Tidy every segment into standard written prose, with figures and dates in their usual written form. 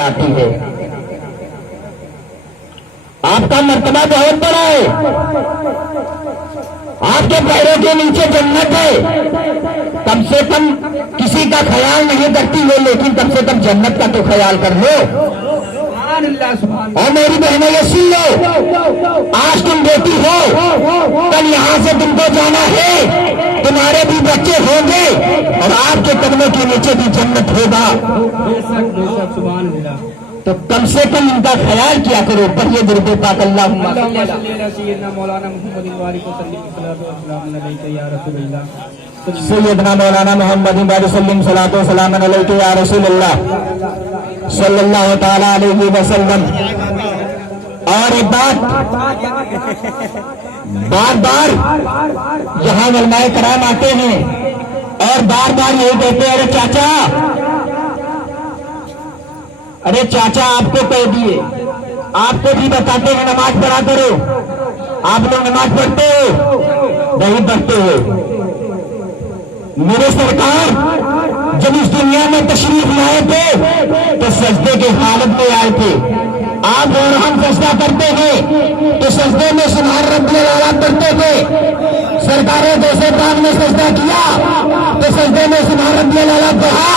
आती है। आपका मर्तबा बहुत बड़ा है, आपके पैरों के नीचे जन्नत है। कम से कम किसी का ख्याल नहीं करती हो, लेकिन कम से कम जन्नत का तो ख्याल कर लो। और मेरी बहनें ये सुन लो, आज तुम बेटी हो, कल यहाँ से तुमको जाना है, तुम्हारे भी बच्चे होंगे और आपके कदमों के नीचे भी जन्नत होगा। तो कम से कम इनका ख्याल किया करो। पर ये दुर्गे पाक अल्लाह सैयदना मौलाना मोहम्मद सलातो सलाम अलैहि या रसूलल्लाह सल्लल्लाहु तआला अलैहि वसल्लम। और एक बात, बार बार यहाँ उलमाए कराम आते हैं और बार बार यही कहते हैं, अरे चाचा आपको कह दिए, आपको भी बताते हैं नमाज पढ़ा करो। आप लोग नमाज पढ़ते हो? नहीं पढ़ते हो। मेरे सरकार जब इस दुनिया में तशरीफ लाए थे तो सजदे के हालत में आए थे। आप और हम सजदा करते हैं तो सजदे में सुभान रब्बियल आला करते थे। सरकारों जैसे पाक ने सजदा किया तो सजदे में सुभान रब्बियल आला पढ़ा।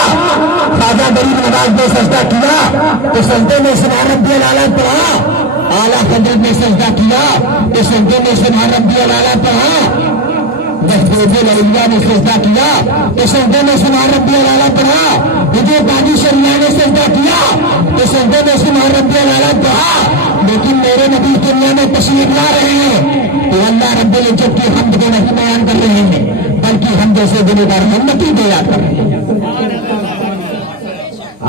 ख्वाजा गरीब नवाज ने सजदा किया तो सजदे में सुभान रब्बियल आला पढ़ा। आला हजरत ने सजदा किया तो सजदे में सुभान रब्बियल आला पढ़ा। ललिया ने सजदा किया तो सजदे में सुभान रब्बियल आला पढ़ा। हुजूर काजी शरिया ने सजदा किया तो सजदे में सुभान रब्बियल आला पढ़ा। लेकिन मेरे नबी दुनिया में तशरीफ ला रहे हैं तो अल्लाह रब्बुल इज्जत की हम्द को नहीं बयान कर रहे हैं, बल्कि हम जैसे गुनहगार हिम्मती को याद कर रहे हैं।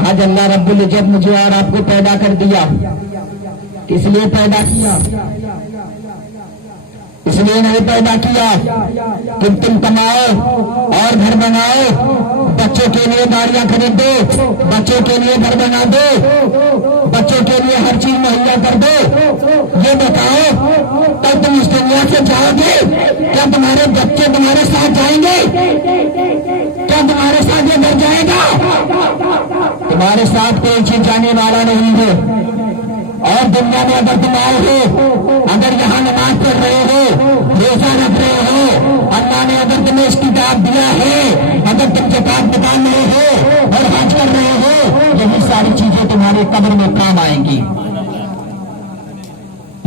आज अल्लाह रब्बुल इज्जत मुझे और आपको पैदा कर दिया। किस लिए पैदा किया? इसलिए नहीं पैदा किया कि तुम कमाओ और घर बनाओ, बच्चों के लिए गाड़ियां खरीद दो, बच्चों के लिए घर बना दो, बच्चों के लिए हर चीज मुहैया कर दो। ये बताओ तब तुम इस दुनिया से जाओगे? क्या तुम्हारे बच्चे तुम्हारे साथ जाएंगे? क्या तुम्हारे साथ ये घर जाएगा? तुम्हारे साथ कोई चीज जाने वाला नहीं है। और दुनिया में अगर तुम आए हो, अगर यहाँ नमाज पढ़ रहे हो, रोजा रख रहे हो, अल्लाह ने अगर तुम्हें इस किताब दिया है, अगर तुम ज़कात निकाल रहे हो और हज कर रहे हो, यही सारी चीजें तुम्हारे कब्र में काम आएंगी।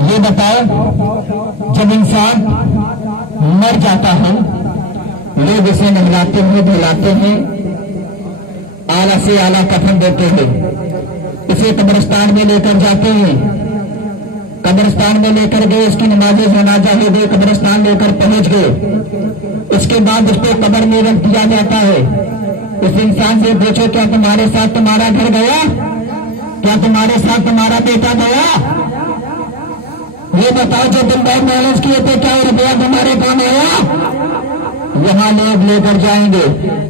ये बताओ, जब इंसान मर जाता है, लोग इसे नहलाते हैं, धुलाते हैं, आला से आला कफन देते हैं, इसे कब्रिस्तान में लेकर जाते हैं। कब्रिस्तान में लेकर गए, इसकी नमाज़े जनाजा हो गए, कब्रिस्तान लेकर पहुंच गए। उसके बाद उसको कब्र में रख दिया जाता है। उस इंसान से पूछो, क्या तुम्हारे साथ तुम्हारा घर गया? क्या तुम्हारे साथ तुम्हारा बेटा गया? ये बताओ, जो तुम बैंक बैलेंस किए थे, क्या रुपया तुम्हारे काम आया? यहाँ लोग लेकर जाएंगे,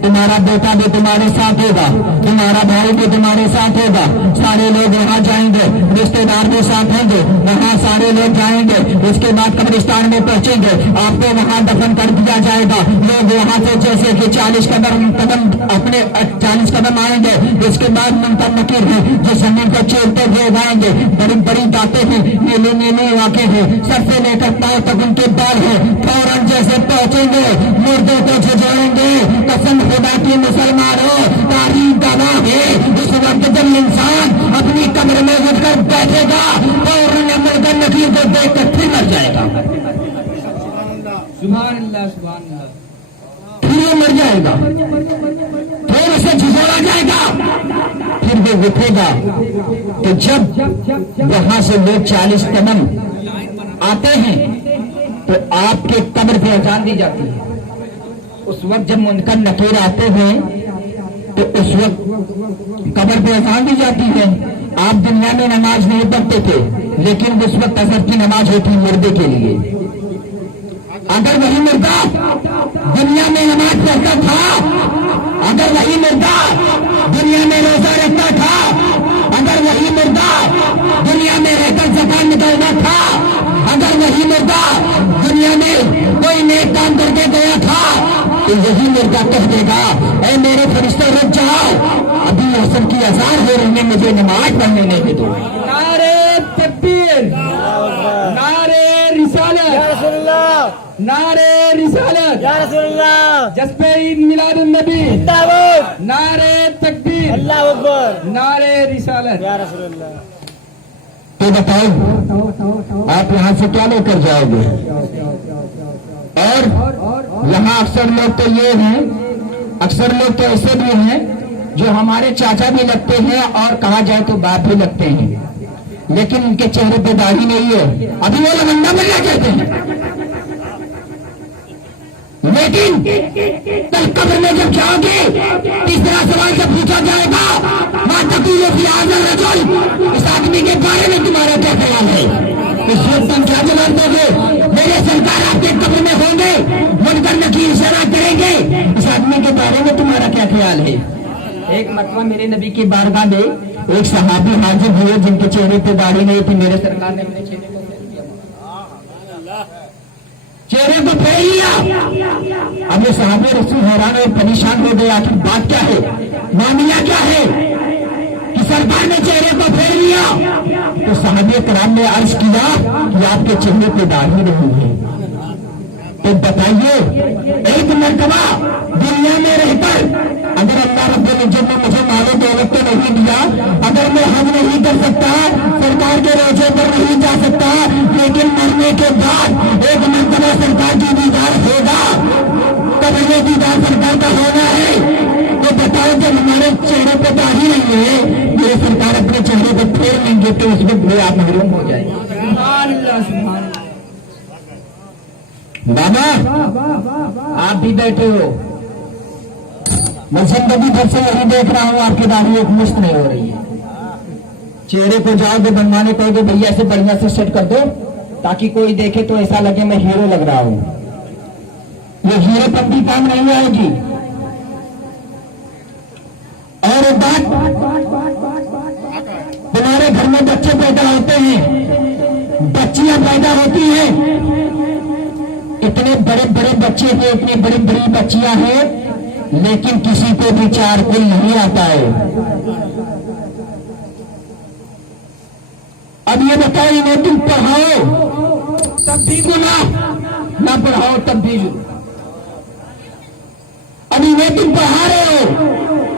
तुम्हारा बेटा भी तुम्हारे साथ होगा, तुम्हारा भाई भी तुम्हारे साथ होगा, सारे लोग वहाँ जाएंगे, रिश्तेदार भी साथ होंगे, वहाँ सारे लोग जाएंगे। उसके बाद कब्रिस्तान में पहुंचेंगे, आपको वहाँ दफन कर दिया जाएगा। लोग वहाँ से जैसे कि 40 कदम अपने 40 कदम आएंगे। उसके बाद मुनकर नकीर है जो जमीन को चीरते हुए आएंगे। बड़ी बड़ी बातें हैं, नीले नीले वाक़े हैं, सर से लेकर पांव तक उनके बाल है। फौरन जैसे पहुंचेंगे, मुर्दों को झुझाएंगे। कसम खुदा की मुसलमानों, तारीख गवाह है, उस वक्त जब इंसान अपनी कब्र में उठकर बैठेगा, फौरन मुनकर नकीर को देखकर फिर मर जाएगा। सुभान अल्लाह, सुभान अल्लाह। फिर वो मर जाएगा, फिर उसे झुझोड़ा जाएगा, फिर वो उठेगा। तो जब वहां से लोग 40 कदम आते हैं तो आपके कब्र पे अजान दी जाती है। उस वक्त जब मुनकर नकीर आते हैं तो उस वक्त कब्र पे अजान दी जाती है। आप दुनिया में नमाज नहीं पढ़ते थे, लेकिन उस वक्त असर की नमाज होती मुर्दे के लिए। अगर वही मुर्दा दुनिया में नमाज पढ़ता था, अगर वही मुर्दा दुनिया में रोजा रखता था, अगर वही मुर्दा दुनिया में रहकर ज़कात निकालना था, अगर वही मुर्दा दुनिया में कोई नेक काम करके गया था, तो यही मिर्जा कह देगा, ऐ मेरे फरिश्ते रुक जाओ, अभी असर की अज़ान हो रही है, मुझे नमाज पढ़ने नहीं दो। नारे तकबीर, नारे रिसालत, नारे रिसालत, जज्बे ईद मिलादुन नबी, नारे तकबीर, अल्लाहू अकबर, नारे रिसालत। तो बताओ आप यहाँ से क्या लेकर जाओगे? और यहाँ अक्सर लोग तो ये हैं, अक्सर लोग तो ऐसे भी हैं जो हमारे चाचा भी लगते हैं और कहा जाए तो बाप भी लगते हैं, लेकिन उनके चेहरे पे दाढ़ी नहीं है, अभी वो लवंडा बनना चाहते हैं। लेकिन कल कब्र में जब जाओगे, तीसरा सवाल जब पूछा जाएगा, मां तकूल फी हाज़ा रजुल, इस आदमी के बारे में तुम्हारा क्या ख्याल है? इस वक्त तुम क्या जवाब दोगे? मेरे सरकार आपके कब्र में होंगे, मुनकर नकीर इशारा करेंगे, इस आदमी के बारे में तुम्हारा क्या ख्याल है? एक मरतबा मेरे नबी की बारगाह में एक सहाबी हाजिर हुए जिनके चेहरे पे दाढ़ी नहीं थी। मेरे सरकार ने अपने चेहरे को फेर दिया, चेहरे को फेर लिया। अब ये सहाबी रसूल हैरान और परेशान हो गए, आखिर बात क्या है, मामला क्या है कि सरकार ने चेहरे को फेर लिया? तो सहाबी कराम ने अर्ज किया कि आपके चेहरे पे दाढ़ी नहीं है। तो बताइए, एक मरतबा दुनिया में रहकर अगर अल्लाह रब्बुल इज्जत ने मुझे मालो दौलत तो नहीं दिया, अगर मैं हज नहीं कर सकता, सरकार के रोजे पर नहीं जा सकता, लेकिन मरने के बाद एक मरतबा सरकार की दीदार होगा, तब हमें दीदार सरकार का होना है। तो बताओ, जब हमारे चेहरे पे दाढ़ी नहीं है, मेरे सरकार अपने चेहरे पे फेर लेंगे तो उस वक्त भी आप महरूम हो जाएंगे। बाबा आप भी बैठे हो, मैं जिंदगी भर से यही देख रहा हूँ, आपकी दाढ़ी एक मुश्त नहीं हो रही है। चेहरे को जाओगे बनवाने, कहोगे भैया से बढ़िया से सेट कर दो ताकि कोई देखे तो ऐसा लगे मैं हीरो लग रहा हूँ। ये हीरोपंती काम नहीं आएगी। और एक बात, तुम्हारे घर में बच्चे पैदा होते हैं, बच्चियां पैदा होती हैं, इतने बड़े बड़े बच्चे हैं, इतनी बड़ी बड़ी बच्चियां हैं, लेकिन किसी को भी चार कुल नहीं आता है। अब ये बताओ, इन्हें तुम पढ़ाओ तब भी गुनाह, ना पढ़ाओ तब भी जुर्म। अब इन्हें तुम पढ़ा रहे हो,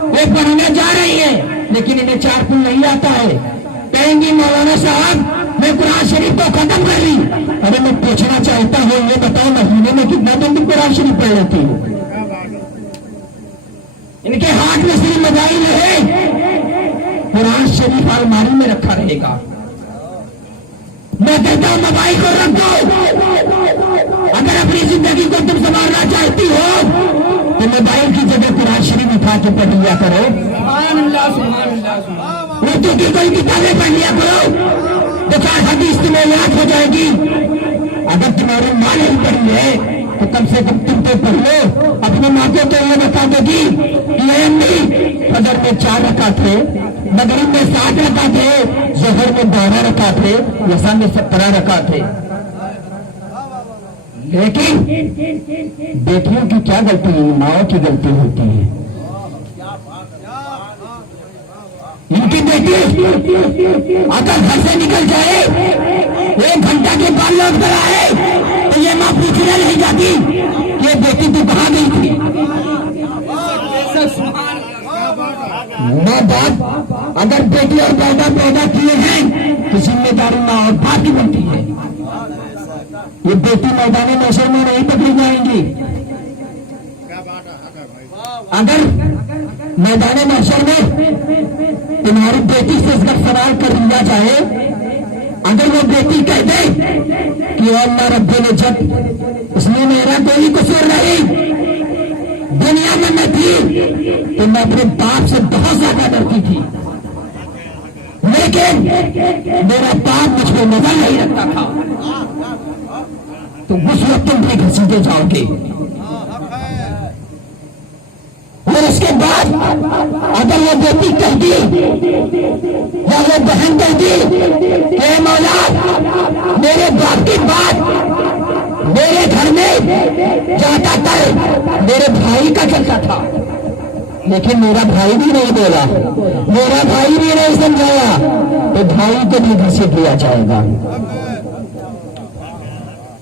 वे पढ़ने जा रही है, लेकिन इन्हें चार कुल नहीं आता है। कहेंगी मौलाना साहब मैं कुरान शरीफ को खत्म कर ली। अरे मैं पूछना चाहता हूँ, ये बताओ महीने में कितना दिन तुम कुरान शरीफ पढ़ लेती हो? इनके हाथ में सिर्फ मोबाइल है, कुरान शरीफ अलमारी में रखा रहेगा। मैं कहता हूं मोबाइल को रख दो। अगर अपनी जिंदगी को तुम संवारना चाहती हो तो मोबाइल की जगह कुरान शरीफ उठा के पढ़ लिया करो। उर्दू की कोई किताबें पढ़ लिया करो, तो चार हदीस तुम्हें याद हो जाएगी। अगर तुम्हारी माँ नहीं पढ़ी है तो कम से कम तुम तो पढ़ लो। अपनी माँ को तो ये बता दोगी कि अम्मी फजर में 4 रकात थे, मगरिब में 7 रकात थे, जोहर में 12 रकात थे, यसा में 17 रकात थे। लेकिन बेटियों की क्या गलती है, माओ की गलती होती है। इनकी बेटी अगर घर से निकल जाए, 1 घंटा के बाद लौट कर आए, तो ये माँ पूछने नहीं जाती कि बेटी तू कहाँ गई थी। माँ बाप अगर बेटी और बेटा पैदा किए हैं तो जिम्मेदारी माँ और बाप की बनती है। ये बेटी मैदानी नशे में नहीं पकड़ी जाएंगी। अगर मैदान महशर में तुम्हारी बेटी से इसका सवाल कर लिया जाए, अगर वो बेटी कह दे कि अल्लाह रब्बुल इज्जत इसमें मेरा कोई कसूर नहीं, दुनिया में मैं थी तो मैं अपने बाप से बहुत ज्यादा डरती थी, लेकिन मेरा बाप मुझ पर नजर नहीं रखता था, तो उस वक्त तुम भी घसीटे जाओगे। और उसके बाद अगर वो बेटी कह दी या वो बहन कह दी कि मौला मेरे बाप की बात मेरे घर में ज्यादातर मेरे भाई का चलता था, लेकिन मेरा भाई भी नहीं बोला, मेरा भाई भी नहीं समझाया, तो भाई को भी घर से किया जाएगा।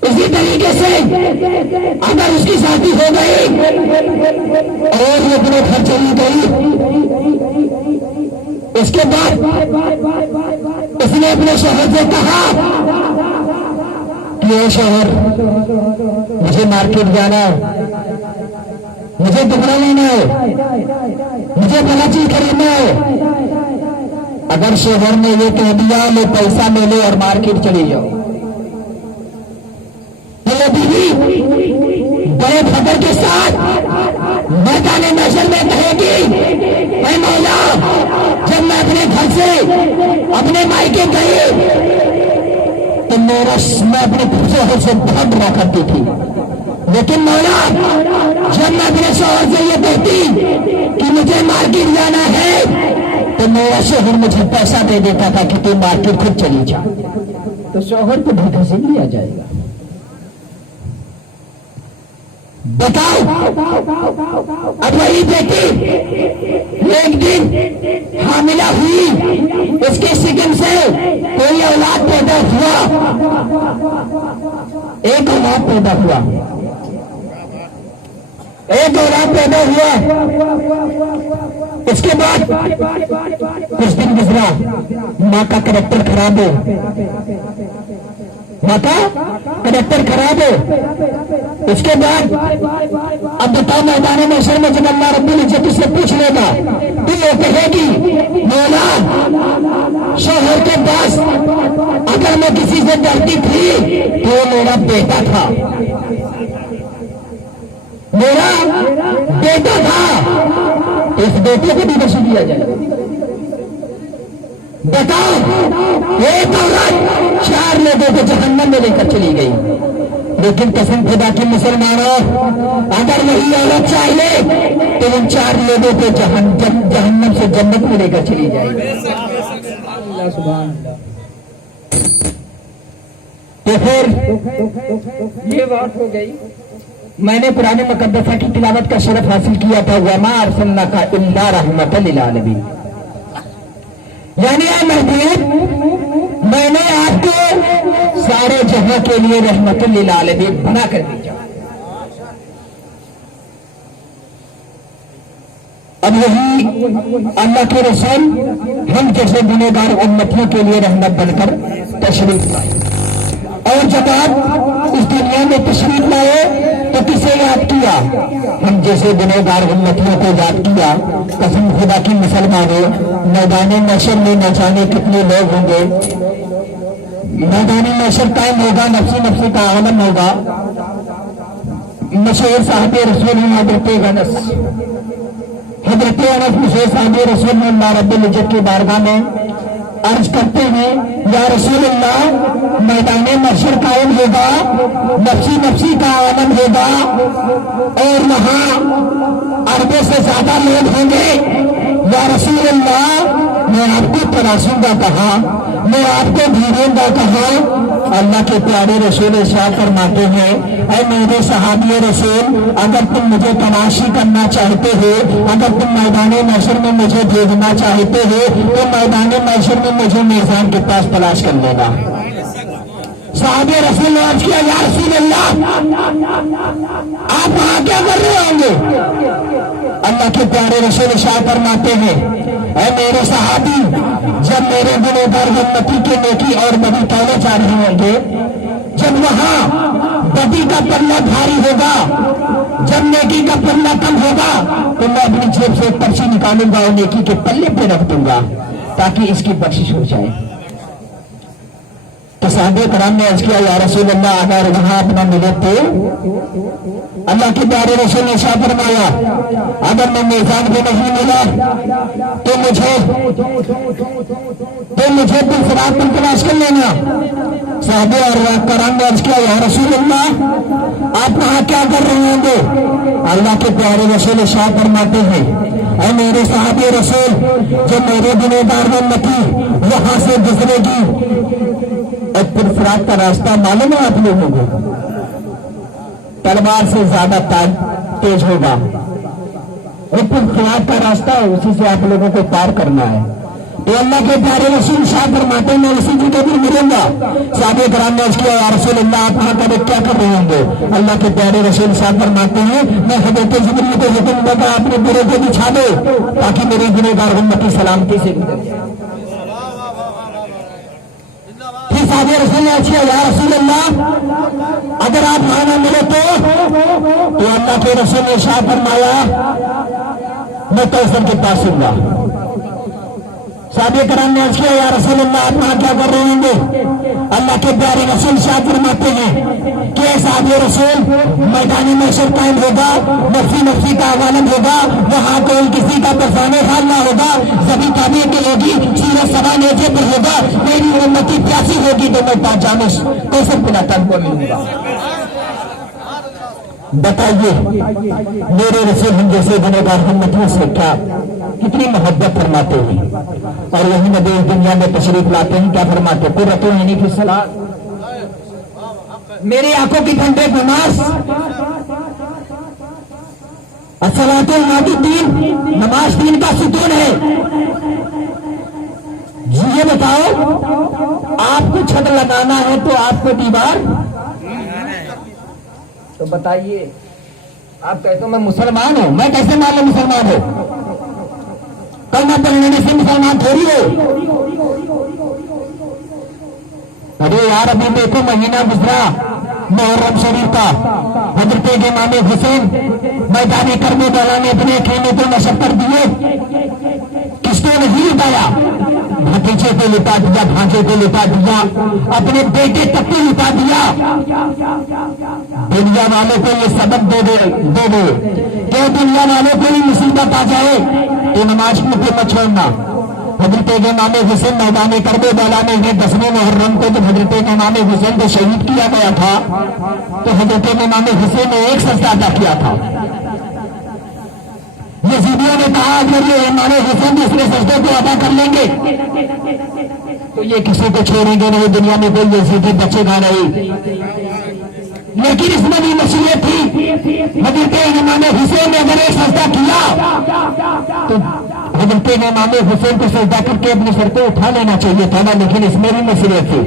इसी तरीके से अगर उसकी शादी हो गई और वो अपने घर चली गई, उसके बाद उसने अपने शोहर से कहा कि ये शोहर, मुझे मार्केट जाना है, मुझे कपड़ा लेना है, मुझे बड़ा चीज खरीदना है। अगर शोहर ने ये कह दिया लो पैसा ले लो और मार्केट चली जाओ, तो बीवी बड़े फकर के साथ मैदाने महशर में कहेगी, ऐ मौला, जब मैं अपने घर से अपने मायके गई तो मैं अपने शोहर से बहुत डरा करती थी, लेकिन मौला जब मैं अपने शोहर से ये कहती कि मुझे मार्केट जाना है तो मेरा शोहर मुझे पैसा दे देता था कि तू मार्केट खुद चली जा, तो शोहर को भी घर से लिया जाएगा। बताओ, अब वही बेटी एक दिन हामिला हुई, उसके सिगम से कोई औलाद पैदा हुआ, एक औलाद पैदा हुआ, एक औलाद पैदा हुआ। उसके बाद कुछ दिन गुजरा, माँ का कैरेक्टर खराब हो, माँ का कैरेक्टर खराब हो। उसके बाद अब बताओ, मैदान महशर में जब अल्लाह रब्बुल इज्जत उससे पूछ लेगा तो वो कहेगी, मौला शोहर के पास अगर मैं किसी से डरती थी तो वो मेरा बेटा था, मेरा बेटा था, इस बेटे को भी बख्श दिया जाएगा। बताओ, एक औरत 4 लोगों को जहन्नम में लेकर चली गई, लेकिन कसम खुदा की मुसलमानों, अगर वही औरत चाहे तो उन 4 लोगों को जहन्नम से जन्नत में लेकर चली जाएगी। तो फिर ये बात हो गई। मैंने पुराने मुकद्दसा की तिलावत का शरफ हासिल किया था, वमा अरसलनाका इल्ला रहमतल लिल आलमीन, यानी महबूब मैंने आपको सारे जहां के लिए रहमतुल लिल आलमीन बना कर भेजा। अब यही अल्लाह के रसूल हम जैसे गुनहगार उम्मतियों के लिए रहमत बनकर तशरीफ लाए, और जब आप इस दुनिया में तशरीफ लाए तो किसे याद किया? हम जैसे गुनहगार उम्मतियों को याद किया। कसम खुदा की मुसलमानों, मैदान महशर में न जाने कितने लोग होंगे। मैदान महशर कायम होगा, नफ्सी नफ्सी का आलम होगा। मशहूर साहब रसूल हजरत अनस मशहूर साहब रसूल अल्लाह रब्बुल इज्जत की बारगाह में अर्ज करते हैं, या रसूलुल्लाह, मैदान महशर कायम होगा, नफ्सी नफ्सी का आलम होगा और वहां अरबों से ज्यादा लोग होंगे। या रसूलुल्लाह, मैं आपको तराशूंगा कहा, मैं आपको ढूंढूंगा कहा। अल्लाह के प्यारे रसूल इरशाद फरमाते हैं, ऐ मेरे सहाबी रसूल, अगर तुम मुझे तलाशी करना चाहते हो, अगर तुम मैदान महशर में मुझे भेजना चाहते हो, तो मैदान महशर में मुझे मेज़ान के पास तलाश कर लेगा। सहाबे रसूल ने अर्ज किया, या रसूलल्लाह, आप वहां क्या कर रहे होंगे? अल्लाह के प्यारे रसूल इरशाद फरमाते हैं, ऐ मेरे सहाबी, जब मेरे गुनहगार उम्मती के नेकी और बदी तौले जा रहे होंगे, जब वहां बदी का पल्ला भारी होगा, जब नेकी का पल्ला कम होगा, तो मैं अपनी जेब से एक पर्ची निकालूंगा और नेकी के पल्ले पे रख दूंगा ताकि इसकी बख्शिश हो जाए। तो साहबे कराम ने अर्ज किया, या रसूल अल्लाह, अगर वहां अपना मिले तो? अल्लाह के प्यारे रसूल ने शाह फरमाया, अगर मैं मेज़ान पे नहीं मिला तो मुझे सिरात पर तलाश कर लेना। साहबे और कराम ने अर्ज किया, या रसूल अल्लाह, आप वहां क्या कर रहे होंगे? अल्लाह के प्यारे रसूल शाह फरमाते हैं, ऐ मेरे साहबे रसूल, जब मेरे गुनहगार उम्मती वहां से गुजरेगी, और फिर सिरात का रास्ता मालूम है आप लोगों को? तलवार से ज्यादा तेज होगा। एक खिलाफ का रास्ता है, उसी से आप लोगों को पार करना है। तो अल्लाह के प्यारे रसूल शाह फरमाते मैं उसी की कब्र मिलूंगा। साहबे कराम ने अर्ज किया या रसूल अल्लाह आप वहां कभी क्या कर रहे होंगे? अल्लाह के प्यारे रसूल शाह फरमाते हैं मैं हजरत जिब्रील को हुक्म दूंगा अपने बुरे को बिछा दो ताकि मेरी गुनहगार उम्मती सलामती से गुजर जाए। फिर साहबे रसूल ने अर्ज किया या रसूल अल्लाह अगर आप वहां ना मिले तो अल्लाह के रसूल ने शाह फरमाया मैं कौसर के पास हूंगा। साहबे कराम ने अर्ज किया या रसूल अल्लाह आप वहां क्या कर रहे होंगे? अल्लाह के प्यारे रसूल शाह फरमाते हैं कि साहबे रसूल मैदानी महशर कायम होगा, नफसी नफसी का आवालम होगा, वहां कोई किसी का बरसाने हाल ना होगा, सभी ताबीयतें होगी, सूरज सवा नेचे पर होगा, मेरी उम्मती प्यासी होगी तो मैं पाजामे कौसर पिलाता हुआ मिलूंगा। बताइए मेरे रसूल हम जैसे गुनहगार उम्मतियों से क्या कितनी मोहब्बत फरमाते हैं। और यही नबी इस दुनिया में तशरीफ लाते हैं, क्या फरमाते? कुर्रतु ऐनी फी सलात, मेरी आंखों की ठंडक नमाज, अस्सलातुल मादुद्दीन, नमाज दीन का सुकून है। ये बताओ आपको छत लगाना है तो आपको दीवार, तो बताइए आप कहते हो मैं मुसलमान हूं, मैं कैसे मान लो मुसलमान हो? कलमा पढ़ने से मुसलमान थोड़ी हो। अरे यार अभी देखो महीना गुजरा मुहर्रम शरीफ का, हजरत इमाम हुसैन मैदान करबला में अपने खेमे को नशर कर दिए, किसको नहीं लुटाया? भतीजे को लुटा दिया, भांजे को लुटा दिया, अपने बेटे तक को लुटा दिया। दुनिया वालों को ये सबक दे दो कि दुनिया वालों को ही मुसीबत आ जाए तो नमाज को मत छोड़ना। हजरत इमाम हुसैन मैदान करबला में 10वें मुहर्रम को जब हजरत इमाम हुसैन को शहीद किया गया था तो हजरत इमाम हुसैन ने एक सजदा अदा किया था। यजीदियों ने कहा अगर ये इमाम हुसैन दूसरे सजदे को अदा कर लेंगे तो ये किसी को छोड़ेंगे नहीं, दुनिया में कोई यजीदी बचेगा नहीं। लेकिन इसमें भी नसीहत थी, हजरत इमाम हुसैन ने अगर एक सजदा किया तो हजरत इमाम हुसैन को सजदा करके अपने सर को उठा लेना चाहिए था ना, लेकिन इसमें भी नसीहत थी।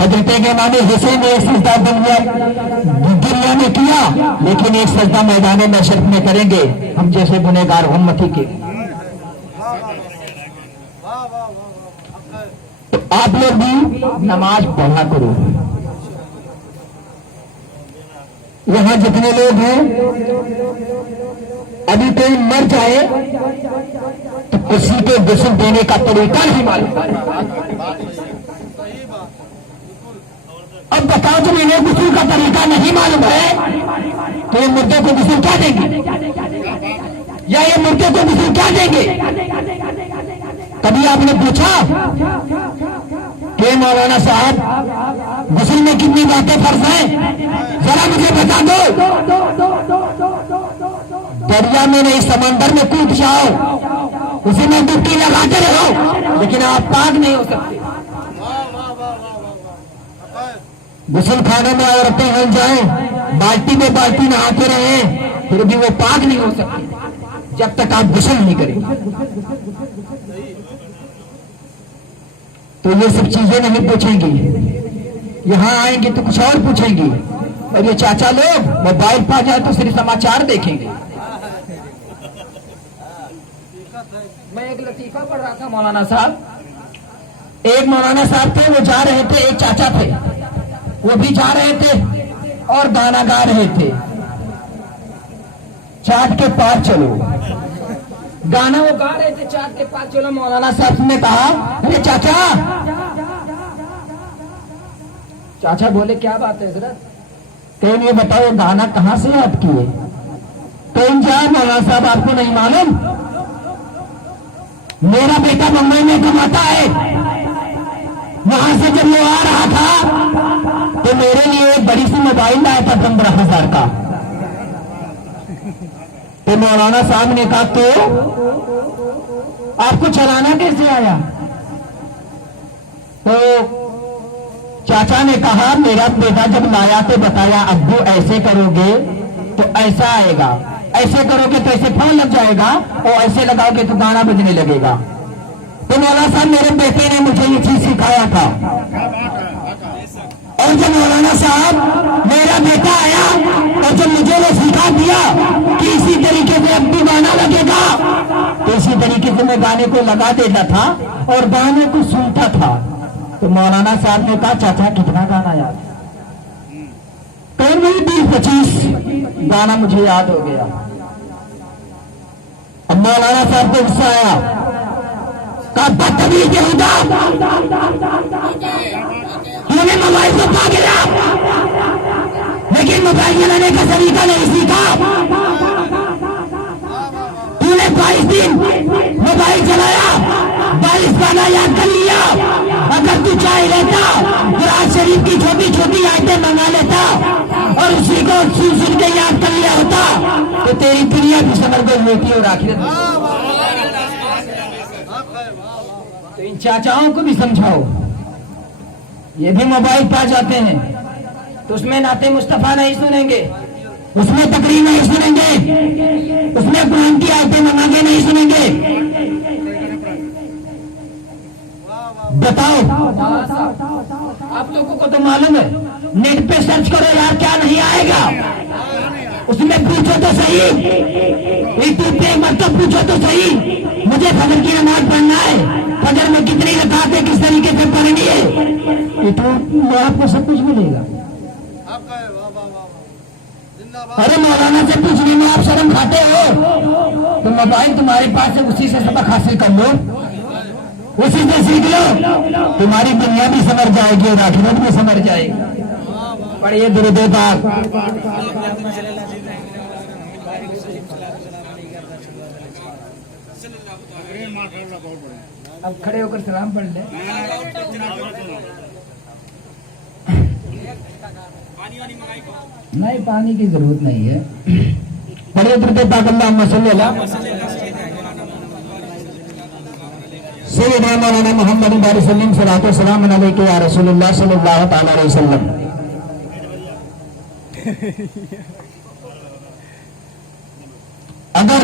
हजरत इमाम हुसैन ने एक सजदा दुनिया में किया, लेकिन एक सजदा मैदान महशर में करेंगे हम जैसे गुनहगार उम्मती के। तो आप लोग भी नमाज पढ़ा करो। यहां जितने लोग हैं अभी कोई मर जाए तो उसी को गुस्ल देने का तरीका नहीं मालूम। अब बताओ जब इन्हें गुस्ल का तरीका नहीं मालूम है तो ये मुर्दे को गुस्ल क्या देंगे, या ये मुर्दे को गुस्ल क्या देंगे? कभी आपने पूछा कि मौलाना साहब गुस्ल में कितनी बातें फर्ज हैं, जरा मुझे बता दो। दरिया में नहीं समंदर में कूद जाओ, उसी में डुबकी लगाते रहो, लेकिन आप पाक नहीं हो सकते। गुस्ल खाने में औरतें हल जाएं, बाल्टी में बाल्टी नहाते रहे, फिर भी वो पाक नहीं हो सकती जब तक आप गुस्ल नहीं करें। तो ये सब चीजें नहीं पूछेंगी, यहां आएंगे तो कुछ और पूछेंगी। और ये चाचा लोग मोबाइल पा जाए तो सिर्फ समाचार देखेंगे। मैं एक लतीफा पढ़ रहा था मौलाना साहब, एक मौलाना साहब थे, वो जा रहे थे, एक चाचा थे वो भी जा रहे थे और गाना गा रहे थे, चाट के पार चलो, गाना वो गा रहे थे, चाट के पार चलो। मौलाना साहब ने कहा अरे चाचा बोले क्या बात है हजरत? कहीं ये बताओ गाना कहां से याद किए? कहीं जाए मौलाना साहब आपको नहीं मालूम? मेरा बेटा मुंबई में कमाता है, वहां से जब वो आ रहा था तो मेरे लिए एक बड़ी सी मोबाइल लाया था 15,000 का। तो मौलाना साहब ने कहा तो आपको चलाना कैसे आया? तो चाचा ने कहा मेरा बेटा जब लाया तो बताया अब्बू ऐसे करोगे तो ऐसा आएगा, ऐसे करोगे तो ऐसे फोन लग जाएगा, और ऐसे लगाओगे तो गाना बजने लगेगा। तो मौलाना साहब मेरे बेटे ने मुझे ये चीज सिखाया था, और जब मौलाना साहब मेरा बेटा आया और जब मुझे वो सिखा दिया कि इसी तरीके से अब भी गाना लगेगा, तो इसी तरीके से मैं गाने को लगा देता था और गाने को सुनता था। तो मौलाना साहब ने कहा चाचा कितना गाना याद? तो वही 20-25 गाना मुझे याद हो गया। अब मौलाना साहब को गुस्सा आया, कहा बदतमीज यहूदा, तूने मोबाइल को पा गया लेकिन मोबाइल चलाने का तरीका नहीं सीखा। तूने 22 दिन मोबाइल चलाया, 22 गाना याद कर लिया। अगर तू चाह लेता कुरान शरीफ की छोटी छोटी आयतें मंगा लेता और उसी को सुन के याद कर लिया होता तो तेरी दुनिया भी समझ गई होती और आखिरत। तो इन चाचाओं को भी समझाओ, ये भी मोबाइल पा जाते हैं तो उसमें नाते मुस्तफा नहीं सुनेंगे, उसमें तकरीर नहीं सुनेंगे, उसमें कुरान की आयतें मंगा के नहीं सुनेंगे। बताओ, आप लोगों को तो मालूम है, नेट पे सर्च करो यार, क्या नहीं आएगा। उसमें पूछो तो सही, यूट्यूब पे एक बार तो पूछो तो सही, मुझे फजर की नमाज पढ़ना है, फजर में कितनी रकातें किस तरीके से पढ़नी है, यूट्यूब में आपको सब कुछ मिलेगा। अरे मौलाना से पूछने में आप शर्म खाते हो, तो मोबाइल तुम्हारे पास है, उसी से सबक हासिल कर लो, उसी से सीख लो, तुम्हारी दुनिया भी समझ जाएगी और आखिरत भी समझ जाएगी। पढ़िए दुरूद पाक। अब खड़े होकर सलाम पढ़ ले। नहीं, पानी की जरूरत नहीं है। पढ़िए दुरूद पाक। अल्लाहुम्मा सल्ली अला सय्यिदना मौलाना मुहम्मद वसल्लम सलातो सलाम अलैका या रसूलुल्लाह सल्लल्लाहु तआला अलैहि वसल्लम। अगर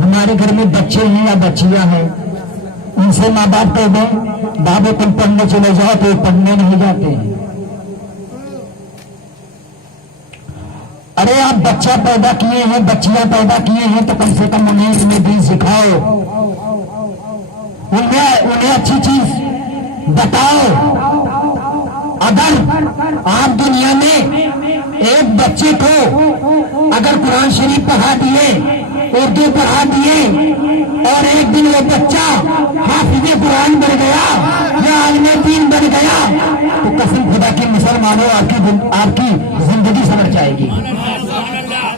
हमारे घर में बच्चे हैं या बच्चियां हैं, उनसे माँ बाप कह दें बाबू तुम पढ़ने चले जाओ, तो पढ़ने नहीं जाते हैं। अरे आप बच्चा पैदा किए हैं, बच्चियां पैदा किए हैं, तो कम से कम उन्हें दीन सिखाओ, उन्हें अच्छी चीज बताओ। अगर आप दुनिया में एक बच्चे को अगर कुरान शरीफ पढ़ा दिए, उर्दू पढ़ा दिए, और एक दिन वो बच्चा हाफिज़े कुरान बन गया या आलिमे दीन बन गया, तो कसम खुदा की मुसलमानों आपकी जिंदगी समझ जाएगी।